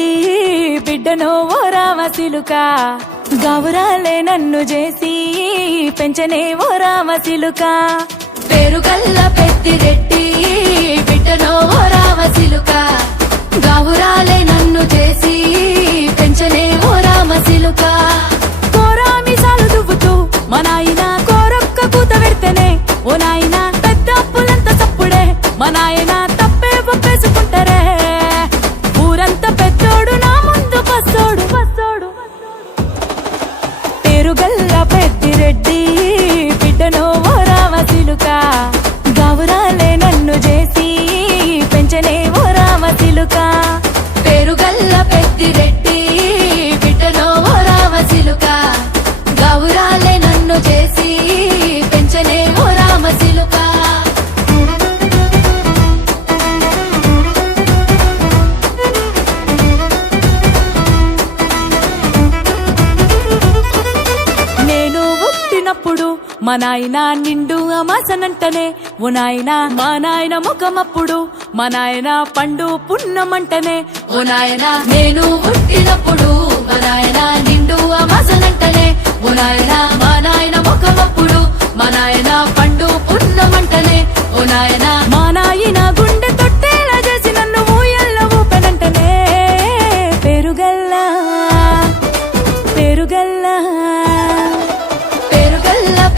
రెడ్డి బిడ్డనో ఓ రామసిలుక గౌరాలే నన్ను చేసి పెంచనే ఓ రామసిలుక పేరుగల్ల పెద్దిరెడ్డి బిడ్డనో ఓ రామసిలుక గౌరాలే నన్ను చేసి పెంచనే ఓ రామసిలుక కోరామిసాలు దువ్వుతూ మా నాయన కోరొక్క కూత పెడితేనే ఓ నాయన పెద్ద అప్పులంత తప్పుడే మా నాయన తప్పే ఒప్పేసుకుంటారే ఊరంతా పెద్దోడు నా ముందు బస్సోడు పేరుగల్ల పెద్దిరెడ్డి బిడ్డనో ఓ రామసిలుక గౌరాలే నన్ను చేసి పెంచనే ఓ రామసిలుక పేరుగల్ల పెద్దిరెడ్డి బిడ్డనో ఓ రామసిలుక గౌరాలే నన్ను చేసి పెంచనే ఓ రామసిలుక నేను పుట్టినప్పుడు మా నాయన నిండు అమాసనంటనే ఓ నాయన మా నాయన ముఖమప్పుడు మా నాయన పండు పున్నమంటనే ఓ నాయన నేను పుట్టినప్పుడు మా నాయన నిండు అమాసనంటనే ఓ నాయన మా నాయన ముఖమప్పుడు మా నాయన పండు పున్నమంటనే ఓ నాయన మా నాయన గుండె తొట్టేలా చేసి నన్ను ఊయల్ల ఊపెనంటనే పేరుగల్లా పేరుగల్ల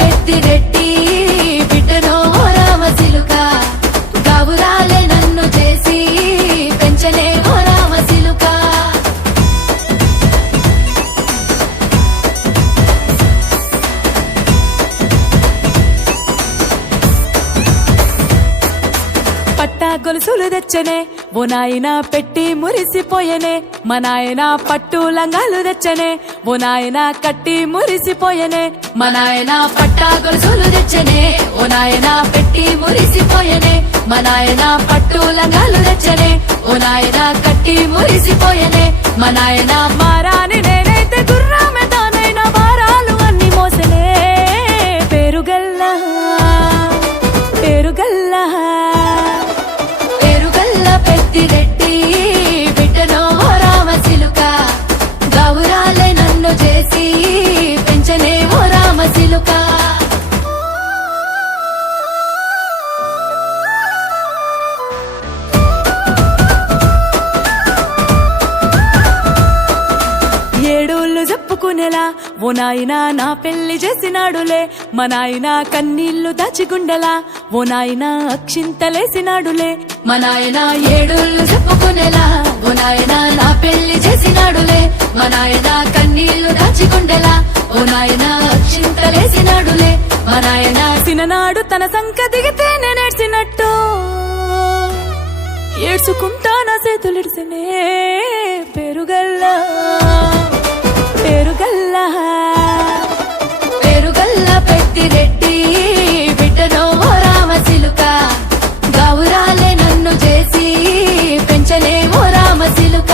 పెద్దిరెడ్డి బిడ్డనో ఓ రామసిలుక గౌరాలే నన్ను చేసి పెంచనే ఓ రామసిలుక పట్టా గొలుసులు తెచ్చనే ఓ నాయన పెట్టి మురిసిపోయనే మా నాయన పట్టు లంగాలు తెచ్చనే ఓ నాయన కట్టి మురిసిపోయనే మా నాయన పట్టా గొలుసులు తెచ్చనే ఓ నాయన పెట్టి మురిసిపోయనే మా నాయన పట్టు లంగాలు తెచ్చనే ఓ నాయన కట్టి మురిసిపోయనే మా నాయన మారాని నేనైతే గుర్రామె తానైన భారాలు అన్ని మోసలే పేరుగల్లా పేరుగల్ల పెద్దిరెడ్డి బిడ్డనో ఓ రామసిలుక గౌరాలే నన్ను చేసి పెంచనే ఓ రామసిలుక ఏడోళ్ళు చెప్పుకునేలా ఓ నాయన నా పెళ్లి చేసినాడులే మా నాయన కన్నీళ్లు దాచిగుండెలా ఓ నాయన అక్షింతలేసినాడులే మా నాయన ఏడుళ్ళు చెప్పుకునేలా ఓ నాయన నా పెళ్లి చేసినాడులే మా నాయన కన్నీళ్లు దాచికుండేలా ఓ నాయన అక్షింతలేసినాడులే మా నాయన సిననాడు తన సంక దిగితే నేనేడ్చినట్టు ఏడ్చుకుంటా నా చేతులిడిసినే పేరుగల్లా పేరుగల్లా పేరుగల్ల పెద్దిరెడ్డి బిడ్డనో ఓ రామసిలుక గౌరాలే నన్ను చేసి పెంచనే ఓ రామసిలుక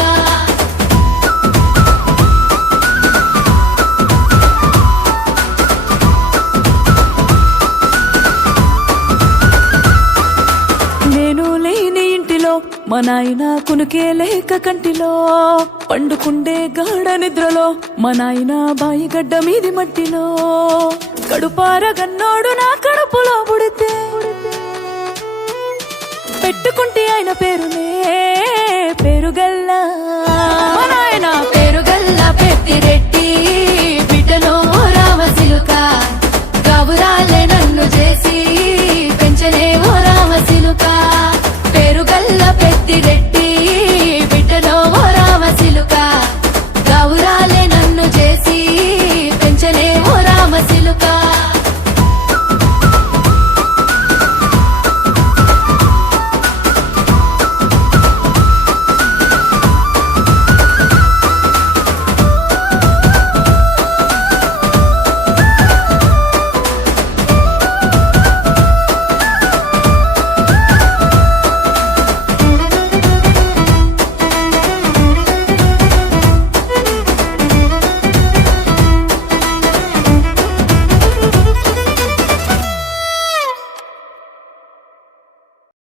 నేను లేని ఇంటిలో మా నాయన కునుకే లేక కంటిలో పండుకుండే గాఢ నిద్రలో మా నాయన బాయి గడ్డ మీది మట్టిలో కడుపార గన్నోడు నా కడుపులో పుడితే పెట్టుకుంటే ఆయన పేరునే పేరుగల్లా